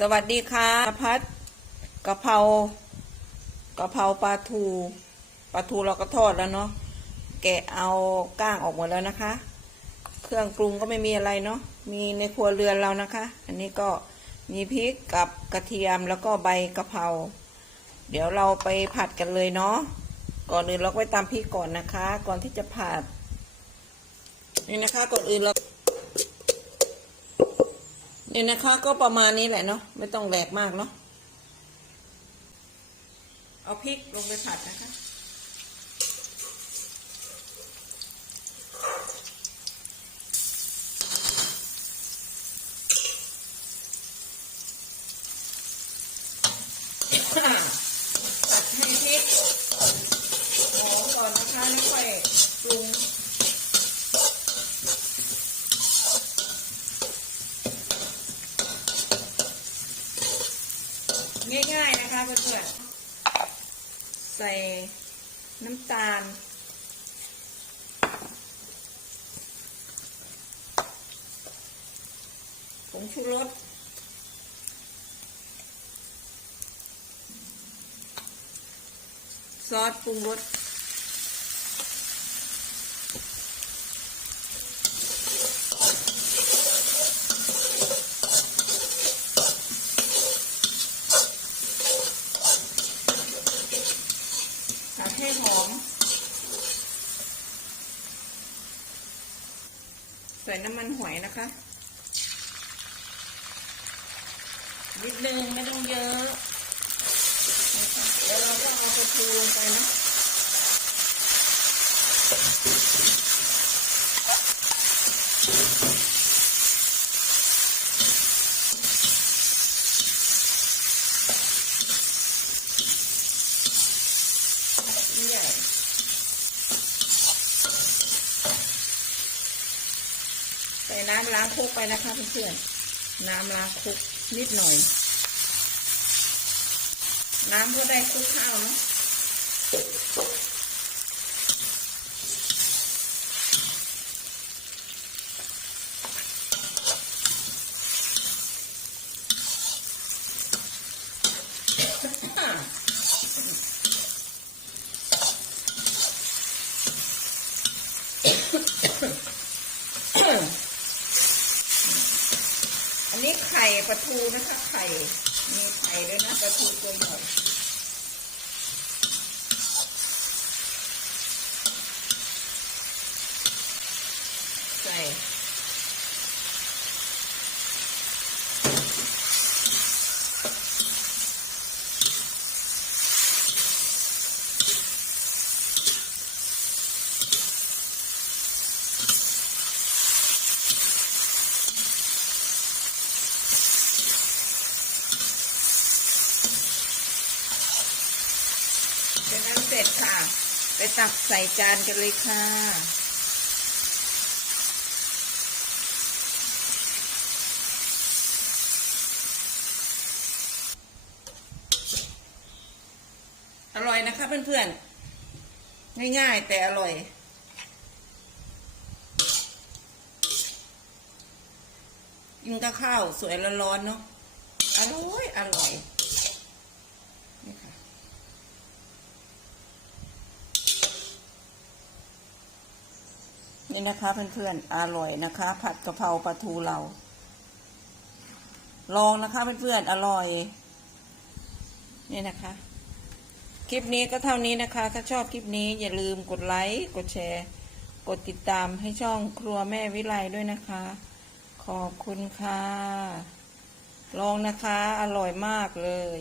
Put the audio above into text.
สวัสดีค่ะพัดกะเพรากะเพราปลาทูปลาทูเราก็ทอดแล้วเนาะแกะเอาก้างออกหมดแล้วนะคะ เครื่องปรุงก็ไม่มีอะไรเนาะมีในครัวเรือนเรานะคะ อันนี้ก็มีพริกกับกระเทียมแล้วก็ใบกะเพราเดี๋ยวเราไปผัดกันเลยเนาะก่อนอื่นเราไปตำพริกก่อนนะคะ ก่อนที่จะผัดนี่นะคะก่อนอื่นเรา นี่นะคะก็ประมาณนี้แหละเนาะไม่ต้องแหลกมากเนาะเอาพริกลงไปผัดนะคะ ผัดให้พริกหอมก่อนนะคะแล้วค่อยปรุง ง่ายๆนะคะเพื่อนๆใส่น้ำตาล ผงชูรสซอสปรุงรส ผัดให้หอม ใส่น้ำมันหอยนะคะ นิดนึงไม่ต้องเยอะ เดี๋ยวเราก็เอาปลาทูลงไปนะ นี่ใหญ่ ใส่น้ำล้างคุกไปนะคะเพื่อนๆน้ำล้างคุกนิดหน่อย น้ำเพื่อได้คลุกข้าวเนาะ อันนี้ไข่ปลาทูนะคะไข่ มีไข่ด้วยนะปลาทูตัวใหญ่ ร็จค่ะ ไปตักใส่จานกันเลยค่ะ อร่อยนะคะเพื่อนๆ ง่ายๆ แต่อร่อยกินกับข้าวสวยร้อนๆเนาะอร่อย อร่อย นี่ค่ะ นี่นะคะเพื่อนๆอร่อยนะคะ ผัดกะเพราปลาทูเรา ลองนะคะเพื่อนๆอร่อย นี่นะคะ คลิปนี้ก็เท่านี้นะคะ ถ้าชอบคลิปนี้อย่าลืมกดไลค์กดแชร์ กดติดตามให้ช่องครัวแม่วิไลด้วยนะคะ ขอบคุณค่ะ ลองนะคะ อร่อยมากเลย